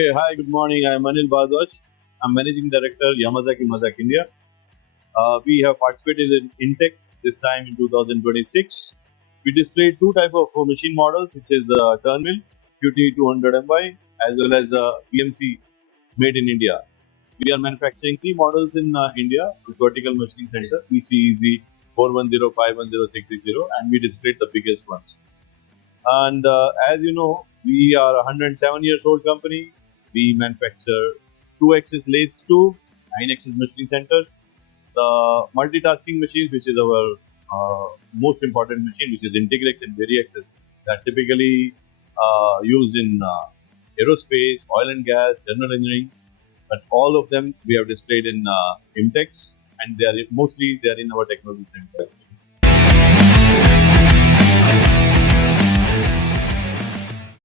Okay, hi, good morning. I'm Anil Bhardwaj. I'm Managing Director, Yamazaki Mazak India. We have participated in INTEC this time in 2026. We displayed two type of machine models, which is Turnmill QT200MY as well as BMC made in India. We are manufacturing three models in India, this vertical machining center, PCEZ 410510660, and we displayed the biggest one. And as you know, we are a 107 years old company. We manufacture 2-axis lathes too, 9-axis machining center, the multitasking machines, which is our most important machine, which is Integrex and Variaxis, that typically used in aerospace, oil and gas, general engineering. But all of them we have displayed in INTEX, and they are mostly in our technology center.